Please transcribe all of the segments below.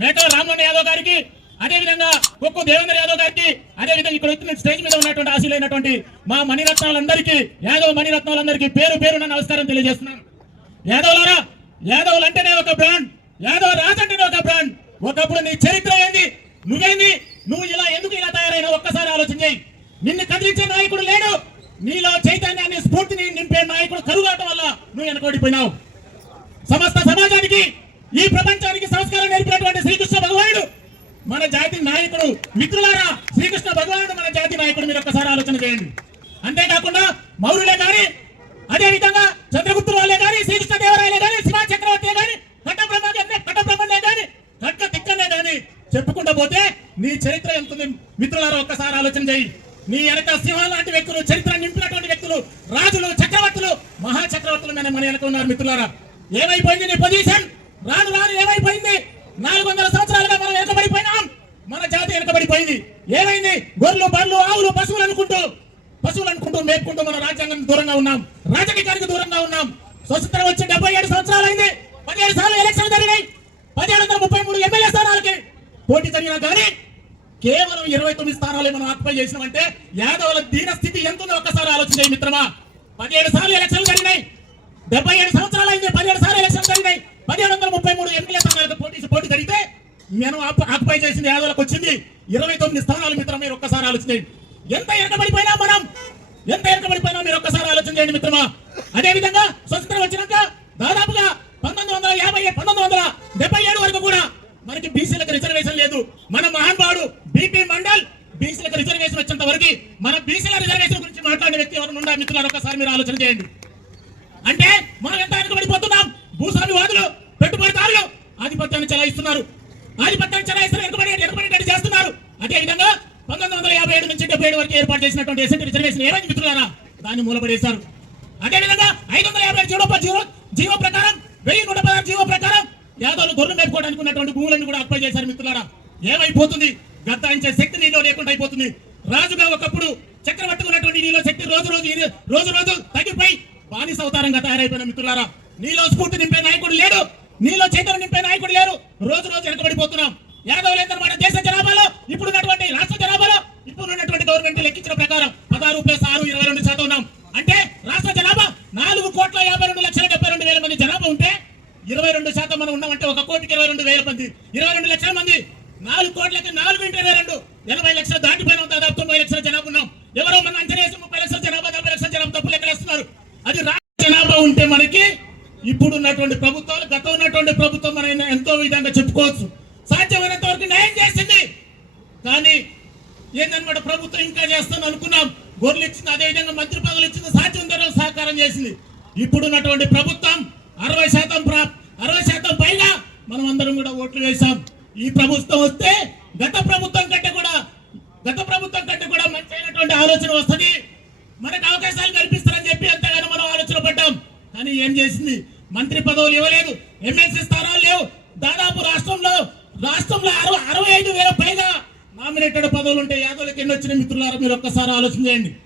మేకల రామ్మోహన్ యాదవ్ గారికి అదే విధంగా దేవేంద్ర యాదవ్ గారికి అదే విధంగా ఇక్కడ వచ్చిన స్టేజ్ మీద ఉన్నటువంటి ఆశీలైనటువంటి మా మణిరత్నాలందరికీ యాదవ్ మణిరత్నాలందరికీ పేరు పేరున నమస్కారం తెలియజేస్తున్నాను. యాదవ్లారా యాదవులు అంటేనే ఒక బ్రాండ్ యాదవ్ రాజ్ అంటేనే ఒక బ్రాండ్. ఒకప్పుడు నీ చరిత్ర ఏంది? నువ్వేంది? నువ్వు ఇలా ఎందుకు ఇలా తయారైనా ఒక్కసారి ఆలోచన నిన్ను కదిలించే నాయకుడు లేడు. నీలో చైతన్యాన్ని స్ఫూర్తిని నింపే నాయకుడు కరుగాటం వల్ల నువ్వు వెనకడిపోయినావు మన జాతి నాయకుడు మిత్రులారా శ్రీకృష్ణ భగవానుడు మన జాతి నాయకుడు. మీరు ఒక్కసారి ఆలోచన చేయండి. అంతేకాకుండా మౌరులే గాని అదే విధంగా చంద్రగుప్తు వాళ్ళే కానీ శ్రీకృష్ణ దేవరాయలే గాని శివా చక్రవర్తి గాని కట్ట కట్ట తిక్కనే చెప్పుకుంటూ పోతే నీ చరిత్ర ఎంతుంది మిత్రులారా ఒక్కసారి ఆలోచన చేయి. నీ వెనక సింహం లాంటి వ్యక్తులు చరిత్ర నింపినటువంటి వ్యక్తులు రాజులు చక్రవర్తులు మహా చక్రవర్తులు మన మన వెనక ఉన్నారు మిత్రులారా. ఏమైపోయింది నీ పొజిషన్? రాను రాను ఏమైపోయింది? నాలుగు వందల సంవత్సరాలుగా మనం వెనకబడిపోయినాం మన జాతి వెనకబడిపోయింది. ఏమైంది? గొర్రెలు బర్రెలు ఆవులు పశువులు అనుకుంటూ పశువులు అనుకుంటూ మేపుకుంటూ మన రాజ్యాంగం దూరంగా ఉన్నాం. రాజకీయానికి దూరంగా ఉన్నాం. స్వతంత్రం వచ్చి డెబ్బై ఏడు సంవత్సరాలు అయింది. పదిహేడు సార్లు ఎలక్షన్ జరిగినాయి. పదిహేడు వందల ముప్పై మూడు ఎమ్మెల్యే స్థానాలకి పోటీ జరిగినా కానీ కేవలం ఇరవై తొమ్మిది స్థానాలే మనం ఆక్యుపై చేసినామంటే యాదవుల దీన స్థితి ఎంత ఉందో ఒక్కసారి ఆలోచన మిత్రమా. పదిహేడు సార్లు ఎలక్షన్లు జరిగినాయి. డెబ్బై ఏడు సంవత్సరాలు అయింది పదిహేడు సార్లు ఎలక్షన్ జరిగినాయి పదిహేడు వందల ముప్పై మూడు ఎమ్మెల్యే స్థానాలకు పోటీ పోటీ జరిగితే మనం ఆక్యుపై చేసింది యాదవులకు వచ్చింది. ఇరవై తొమ్మిది స్థానాలు మిత్రం మీరు ఒక్కసారి ఆలోచించండి. ఎంత ఎనకబడిపోయినా మనం ఎంత ఎనకబడిపోయినా మీరు ఒక్కసారి ఆలోచన చేయండి మిత్రమా. అదే విధంగా స్వతంత్రం వచ్చినాక దాదాపుగా పంతొమ్మిది వందల యాభై పంతొమ్మిది వందల డెబ్బై ఏడు వరకు కూడా మనకి బీసీలకు రిజర్వేషన్ లేదు. మన మహాన్భావుడు బీపీ మండల్ బీసీలకు రిజర్వేషన్ వచ్చేంత వరకు మన బీసీల రిజర్వేషన్ గురించి మాట్లాడే వ్యక్తి ఎవరు ఉండాలి మిత్రులు ఒకసారి మీరు ఆలోచన చేయండి. అంటే మనం ఎంత వెనుకబడిపోతున్నాం? భూస్వామి వాదులు పెట్టుబడిదారులు ఆధిపత్యాన్ని చెలాయిస్తున్నారు. ఆధిపత్యం చెలాయిస్తున్న వెనుకబడి వెనుకబడి చేస్తున్నారు. అదే విధంగా పంతొమ్మిది వందల యాభై ఏడు నుంచి డెబ్బై ఏడు వరకు ఏర్పాటు చేసినటువంటి ఎస్ఎంటీ రిజర్వేషన్ ఏమైంది మిత్రులారా? దాన్ని మూలపడేశారు. అదే విధంగా ఐదు వందల యాభై జీవో జీవో జీవో ప్రకారం వెయ్యి నూట పదహారు జీవో ప్రకారం యాదవులు గొర్రెలు మేపుకోవడానికి ఉన్నటువంటి భూములను కూడా అప్పై చేశారు మిత్రులారా. ఏమైపోతుంది? గద్దాయించే శక్తి నీలో లేకుండా అయిపోతుంది. రాజుగా ఒకప్పుడు చక్రవర్తి ఉన్నటువంటి నీలో శక్తి రోజు రోజు రోజు రోజు తగ్గిపోయి బానిస అవతారంగా తయారైపోయిన మిత్రులారా. నీలో స్ఫూర్తి నింపే నాయకుడు లేడు. నీలో చైతన్యం నింపే నాయకుడు లేరు. రోజు రోజు వెనకబడిపోతున్నాం యాదవులు ఏంటన్నమాట దేశ జనాభాలో ఇప్పుడు ఉన్నటువంటి రాష్ట్ర జనాభాలో ఇప్పుడు ఉన్నటువంటి గవర్నమెంట్ లెక్కించిన ప్రకారం పదహారు ప్లస్ ఆరు ఇరవై రెండు శాతం ఉన్నాం అంటే రాష్ట్ర జనాభా నాలుగు కోట్ల యాభై రెండు లక్షల డెబ్బై రెండు వేల మంది జనాభా ఉంటే ఇరవై రెండు శాతం మనం ఉన్నామంటే ఒక కోటికి ఇరవై రెండు వేల మంది. ఇరవై రెండు లక్షల మంది. నాలుగు కోట్లకి నాలుగు ఇంటి ఇరవై రెండు. ఎనభై లక్షలు దాటిపోయిన దాదాపు తొంభై లక్షల జనాభా ఉన్నాం. ఎవరో మన అంచనా వేసి ముప్పై లక్షల జనాభా నలభై లక్షల జనాభా తప్పులు ఎక్కడ వేస్తున్నారు అది రాష్ట్ర జనాభా ఉంటే మనకి ఇప్పుడు ఉన్నటువంటి ప్రభుత్వాలు గతం ఉన్నటువంటి ప్రభుత్వం మనం ఎంతో విధంగా చెప్పుకోవచ్చు. సాధ్యమైనంత వరకు న్యాయం చేసింది. కానీ ఏందనమాట ప్రభుత్వం ఇంకా చేస్తాను అనుకున్నాం గొర్రెలు ఇచ్చింది అదే విధంగా మంత్రి పదవులు ఇచ్చింది సాధ్యం ధర సహకారం చేసింది. ఇప్పుడున్నటువంటి ప్రభుత్వం అరవై శాతం ప్రా- అరవై శాతం పైగా మనం అందరం కూడా ఓట్లు వేసాం ఈ ప్రభుత్వం వస్తే గత ప్రభుత్వం కంటే కూడా గత ప్రభుత్వం కంటే కూడా మంచి అయినటువంటి ఆలోచన వస్తుంది. మనకు అవకాశాలు కల్పిస్తారని చెప్పి అంతగానో మనం ఆలోచన పడ్డాం. కానీ ఏం చేసింది? మంత్రి పదవులు ఇవ్వలేదు ఎమ్మెల్సీ స్థానాలు లేవు. దాదాపు రాష్ట్రంలో రాష్ట్రంలో అరవై అరవై ఐదు వేల పైగా నామినేటెడ్ పదవులు ఉంటే యాదవులకు ఎన్ని వచ్చిన మిత్రులారా? మీరు ఒక్కసారి ఆలోచన చేయండి.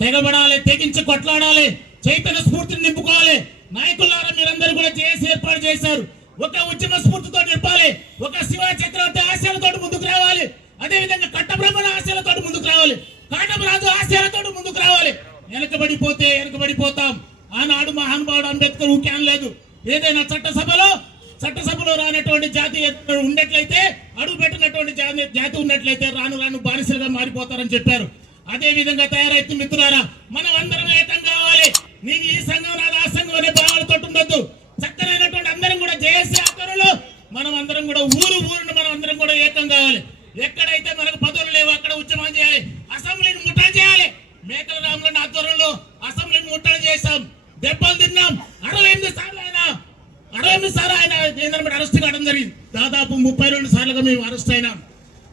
తెగబడాలి తెగించి కొట్లాడాలి. చైతన్య స్ఫూర్తిని నింపుకోవాలి. నాయకులారా మీరందరూ కూడా చేసి ఏర్పాటు చేశారు. ఒక ఉద్యమ స్ఫూర్తితో నింపాలి. ఒక శివ చక్రవర్తి ఆశయాలతో ముందుకు రావాలి. అదే విధంగా కట్టబ్రహ్మణ ఆశయాలతో ముందుకు రావాలి. కాటమరాజు ఆశయాలతో ముందుకు రావాలి. వెనకబడిపోతే వెనకబడిపోతాం. ఆనాడు మహానుభావుడు అంబేద్కర్ ఊకేం లేదు ఏదైనా చట్టసభలో చట్టసభలో రానటువంటి జాతి ఉన్నట్లయితే అడుగు పెట్టినటువంటి జాతి ఉన్నట్లయితే రాను రాను బానిసలుగా మారిపోతారని చెప్పారు. అదే విధంగా తయారైతే మిత్రులారా మనం అందరం ఏకం కావాలి. నీకు ఈ సంఘం రాదు ఆ సంఘం అనే భావాలతో ఉండొద్దు. చక్కనైనటువంటి అందరం కూడా జేఏసీ ఆధ్వర్యంలో మనం అందరం కూడా ఊరు ఊరును మనం అందరం కూడా ఏకం కావాలి. ఎక్కడైతే మనకు పదవులు లేవు అక్కడ ఉద్యమం చేయాలి. అసెంబ్లీని ముఠా చేయాలి. మేకల రాములను ఆధ్వర్యంలో అసెంబ్లీని ముఠా చేశాం. దెబ్బలు తిన్నాం. అరవై ఎనిమిది సార్లు ఆయన అరవై ఎనిమిది సార్లు ఆయన ఏంటంటే అరెస్ట్ కావడం జరిగింది. దాదాపు ముప్పై రెండు సార్లుగా మేము అరెస్ట్ అయినాం.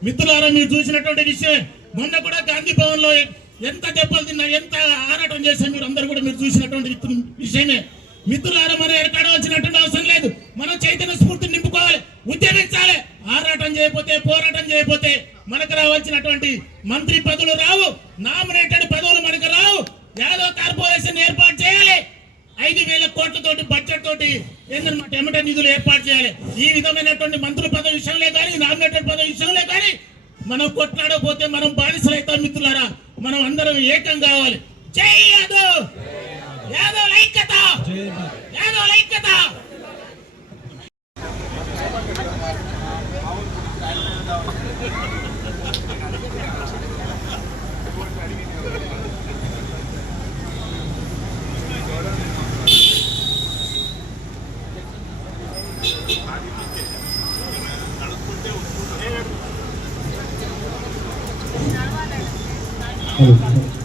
మిత్రులారా మీరు చూసినటువంటి విషయం మొన్న కూడా గాంధీ భవన్లో ఎంత దెబ్బలు తిన్నా ఎంత ఆరాటం చేసా మీరు అందరు కూడా మీరు చూసినటువంటి విత్తు- విషయమే. మిత్రులారా మనం ఎక్కడ అవసరం లేదు. మనం చైతన్య స్ఫూర్తిని నింపుకోవాలి ఉద్యమించాలి. ఆరాటం చేయకపోతే పోరాటం చేయకపోతే మనకు రావాల్సినటువంటి మంత్రి పదవులు రావు నామినేటెడ్ పదవులు మనకు రావు. యాదవ్ కార్పొరేషన్ ఏర్పాటు చేయాలి. ఐదు వేల కోట్లతోటి బడ్జెట్ తోటి ఏంటన్నమాట ఎమట నిధులు ఏర్పాటు చేయాలి. ఈ విధమైనటువంటి మంత్రుల పదవి విషయంలో కానీ నామినేటెడ్ పదవి విషయంలో కానీ మనం కొట్లాడకపోతే మనం బానిసలైతాం మిత్రులారా. మనం అందరం ఏకం కావాలి. జై యాదవ్! యాదవ్ ఐక్యత! యాదవ్ ఐక్యత! 嗯。